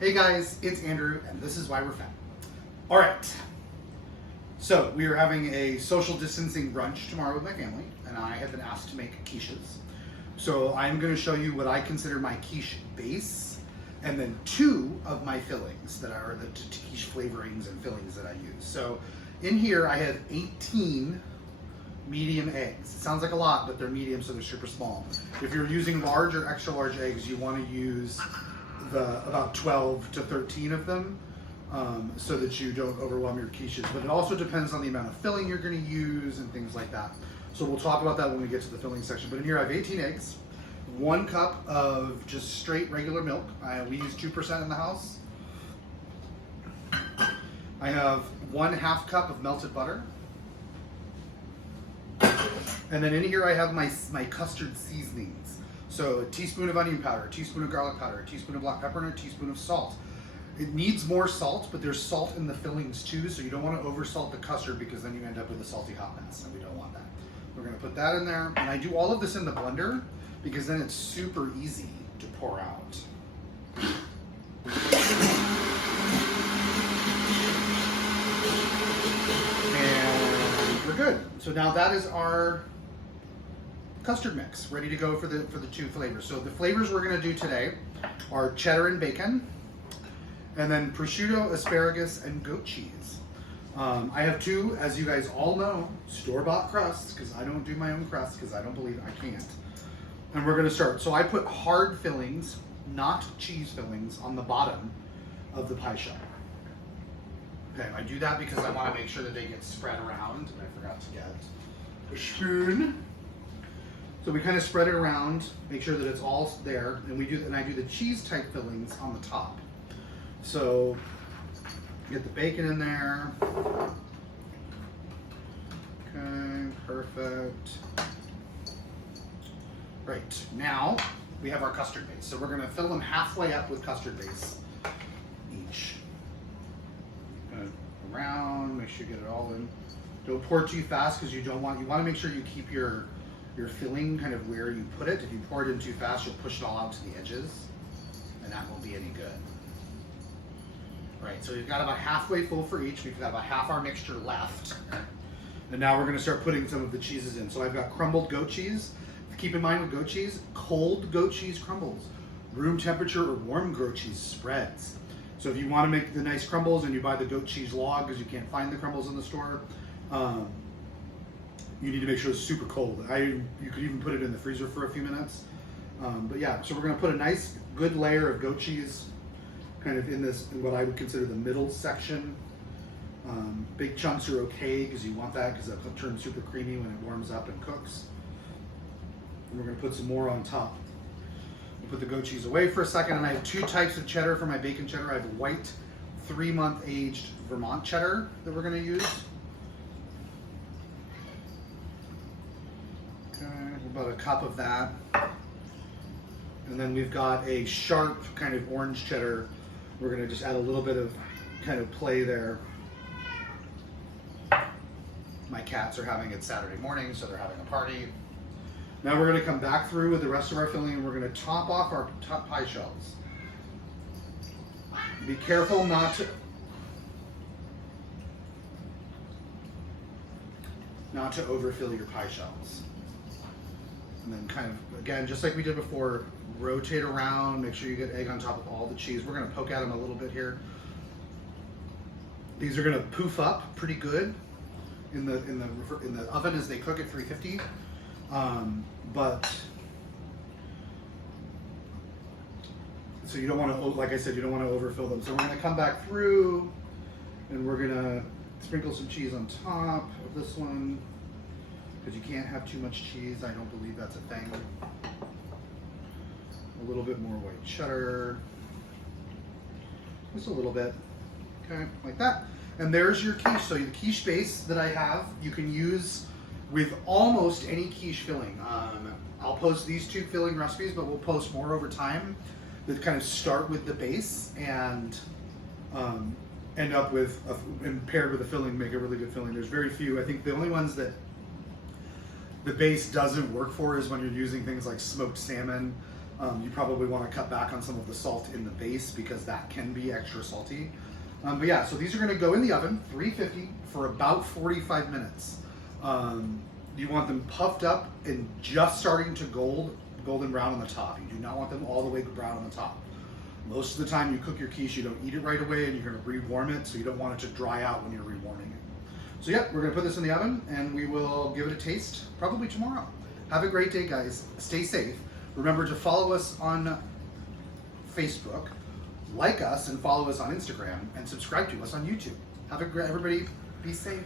Hey guys, it's Andrew, and this is why we're fat. All right, so we are having a social distancing brunch tomorrow with my family, and I have been asked to make quiches. So I'm going to show you what I consider my quiche base, and then two of my fillings that are the quiche flavorings and fillings that I use. So in here I have 18 medium eggs. It sounds like a lot, but they're medium, so they're super small. If you're using large or extra large eggs, you want to use about 12 to 13 of them, so that you don't overwhelm your quiches. But it also depends on the amount of filling you're going to use and things like that. So we'll talk about that when we get to the filling section. But in here I have 18 eggs, 1 cup of just straight regular milk. We use 2% in the house. I have 1/2 cup of melted butter. And then in here I have my custard seasonings. So a teaspoon of onion powder, a teaspoon of garlic powder, a teaspoon of black pepper, and a teaspoon of salt. It needs more salt, but there's salt in the fillings too, so you don't want to oversalt the custard because then you end up with a salty hot mess, and we don't want that. We're going to put that in there, and I do all of this in the blender because then it's super easy to pour out. And we're good. So now that is our custard mix ready to go for the two flavors. So the flavors we're going to do today are cheddar and bacon, and then prosciutto, asparagus, and goat cheese. I have two, as you guys all know, store-bought crusts because I don't do my own crust because I don't believe I can't. And we're going to start. So I put hard fillings, not cheese fillings, on the bottom of the pie shell. Okay, I do that because I want to make sure that they get spread around, and I forgot to get a spoon. So we kind of spread it around, make sure that it's all there, and I do the cheese type fillings on the top. So get the bacon in there. Okay, perfect. Right, now we have our custard base. So we're gonna fill them halfway up with custard base each. Around, make sure you get it all in. Don't pour too fast because you want to make sure you keep your filling kind of where you put it. If you pour it in too fast, you'll push it all out to the edges, and that won't be any good. Right, so we've got about halfway full for each. We've got about half our mixture left. And now we're gonna start putting some of the cheeses in. So I've got crumbled goat cheese. Keep in mind with goat cheese, cold goat cheese crumbles. Room temperature or warm goat cheese spreads. So if you wanna make the nice crumbles and you buy the goat cheese log because you can't find the crumbles in the store, you need to make sure it's super cold. You could even put it in the freezer for a few minutes. But yeah, so we're gonna put a nice good layer of goat cheese kind of in what I would consider the middle section. Big chunks are okay because you want that because it'll turn super creamy when it warms up and cooks. And we're gonna put some more on top. We'll put the goat cheese away for a second, and I have 2 types of cheddar for my bacon cheddar. I have white 3-month aged Vermont cheddar that we're gonna use. Okay, about a cup of that. And then we've got a sharp kind of orange cheddar. We're gonna just add a little bit of kind of play there. My cats are having it Saturday morning, so they're having a party. Now we're gonna come back through with the rest of our filling, and we're gonna top off our top pie shells. Be careful not to overfill your pie shells. And then kind of, again, just like we did before, rotate around, make sure you get egg on top of all the cheese. We're gonna poke at them a little bit here. These are gonna poof up pretty good in the oven as they cook at 350. So you don't want to, like I said, you don't want to overfill them. So we're gonna come back through, and we're gonna sprinkle some cheese on top of this one, because you can't have too much cheese. I don't believe that's a thing. A little bit more white cheddar. Just a little bit. Okay, like that. And there's your quiche. So the quiche base that I have, you can use with almost any quiche filling. I'll post these 2 filling recipes, but we'll post more over time that kind of start with the base and end up with, and paired with a filling, make a really good filling. There's very few. I think the only ones that the base doesn't work for is when you're using things like smoked salmon You probably want to cut back on some of the salt in the base because that can be extra salty. But yeah, so these are going to go in the oven, 350 for about 45 minutes. You want them puffed up and just starting to golden brown on the top. You do not want them all the way brown on the top. Most of the time you cook your quiche, you don't eat it right away and you're going to re-warm it, so you don't want it to dry out when you're re-warming it. So yeah, we're going to put this in the oven and we will give it a taste probably tomorrow. Have a great day, guys. Stay safe. Remember to follow us on Facebook, like us and follow us on Instagram, and subscribe to us on YouTube. Have a great, everybody be safe.